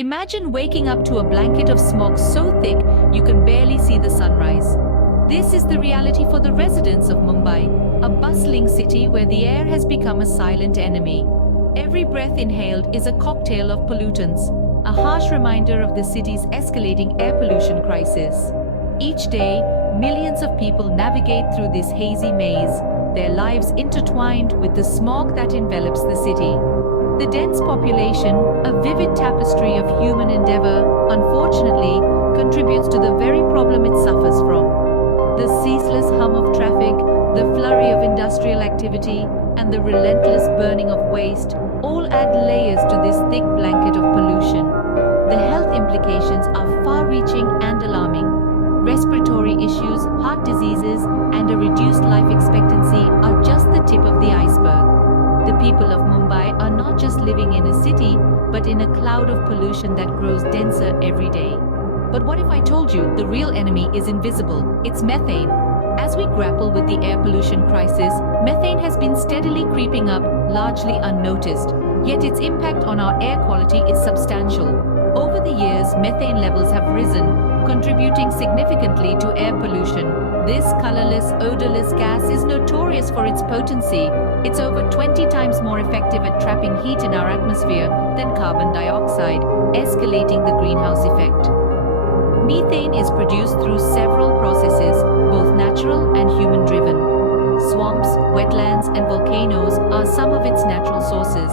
Imagine waking up to a blanket of smog so thick you can barely see the sunrise. This is the reality for the residents of Mumbai, a bustling city where the air has become a silent enemy. Every breath inhaled is a cocktail of pollutants, a harsh reminder of the city's escalating air pollution crisis. Each day, millions of people navigate through this hazy maze, their lives intertwined with the smog that envelops the city. The dense population, a vivid tapestry of human endeavor, unfortunately, contributes to the very problem it suffers from. The ceaseless hum of traffic, the flurry of industrial activity, and the relentless burning of waste all add layers to this thick blanket of pollution. The health implications are far-reaching and alarming. Respiratory issues, heart diseases, and a reduced life expectancy are just the tip of the iceberg. The people of Mumbai are not just living in a city, but in a cloud of pollution that grows denser every day. But what if I told you the real enemy is invisible? It's methane. As we grapple with the air pollution crisis, methane has been steadily creeping up, largely unnoticed. Yet its impact on our air quality is substantial. Over the years, methane levels have risen, contributing significantly to air pollution. This colorless, odorless gas is notorious for its potency. It's over 20 times more effective at trapping heat in our atmosphere than carbon dioxide, escalating the greenhouse effect. Methane is produced through several processes, both natural and human-driven. Swamps, wetlands, and volcanoes are some of its natural sources.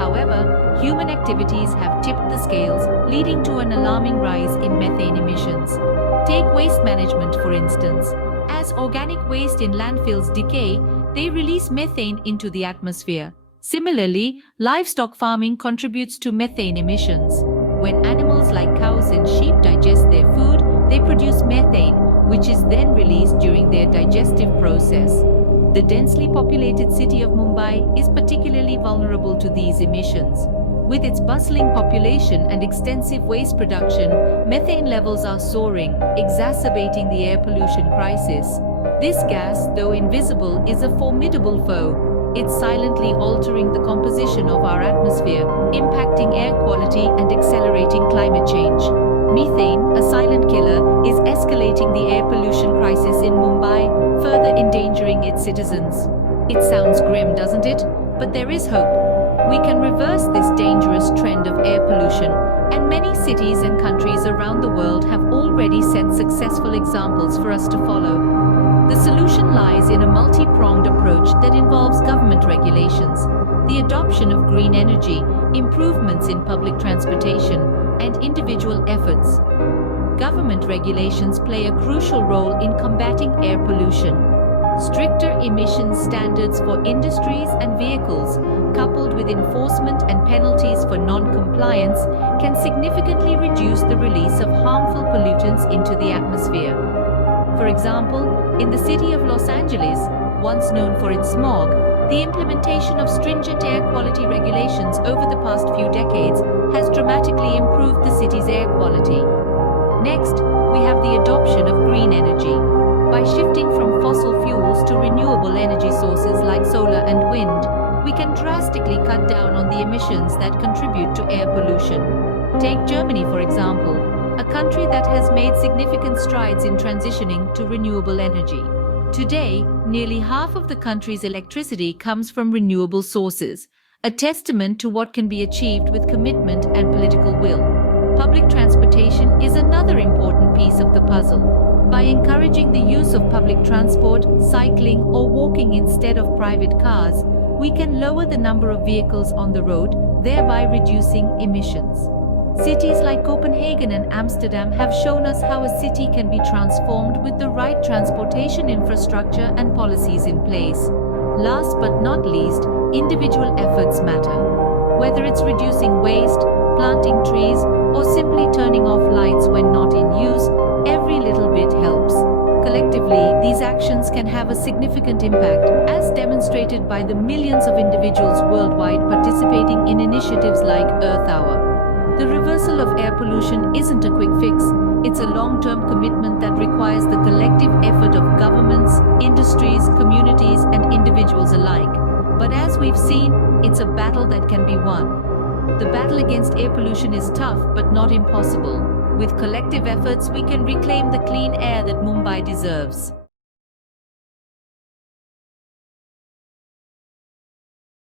However, human activities have tipped the scales, leading to an alarming rise in methane emissions. Take waste management, for instance. As organic waste in landfills decay, they release methane into the atmosphere. Similarly, livestock farming contributes to methane emissions. When animals like cows and sheep digest their food, they produce methane, which is then released during their digestive process. The densely populated city of Mumbai is particularly vulnerable to these emissions. With its bustling population and extensive waste production, methane levels are soaring, exacerbating the air pollution crisis. This gas, though invisible, is a formidable foe. It's silently altering the composition of our atmosphere, impacting air quality and accelerating climate change. Methane, a silent killer, is escalating the air pollution crisis in Mumbai, further endangering its citizens. It sounds grim, doesn't it? But there is hope. We can reverse this dangerous trend of air pollution, and many cities and countries around the world have already set successful examples for us to follow. The solution lies in a multi-pronged approach that involves government regulations, the adoption of green energy, improvements in public transportation, and individual efforts. Government regulations play a crucial role in combating air pollution. Stricter emission standards for industries and vehicles, coupled with enforcement and penalties for non-compliance, can significantly reduce the release of harmful pollutants into the atmosphere. For example, in the city of Los Angeles, once known for its smog, the implementation of stringent air quality regulations over the past few decades has dramatically improved the city's air quality. Next, we have the adoption of green energy. By shifting from fossil fuels to renewable energy sources like solar and wind, we can drastically cut down on the emissions that contribute to air pollution. Take Germany, for example, a country that has made significant strides in transitioning to renewable energy. Today, nearly half of the country's electricity comes from renewable sources, a testament to what can be achieved with commitment and political will. Public transportation is another important piece of the puzzle. By encouraging the use of public transport, cycling, or walking instead of private cars, we can lower the number of vehicles on the road, thereby reducing emissions. Cities like Copenhagen and Amsterdam have shown us how a city can be transformed with the right transportation infrastructure and policies in place. Last but not least, individual efforts matter. Whether it's reducing waste, planting trees, or simply turning off lights when not in use, every little bit helps. Collectively, these actions can have a significant impact, as demonstrated by the millions of individuals worldwide participating in initiatives like Earth Hour. The reversal of air pollution isn't a quick fix. It's a long-term commitment that requires the collective effort of governments, industries, communities, and individuals alike. But as we've seen, it's a battle that can be won. The battle against air pollution is tough but not impossible. With collective efforts, we can reclaim the clean air that Mumbai deserves.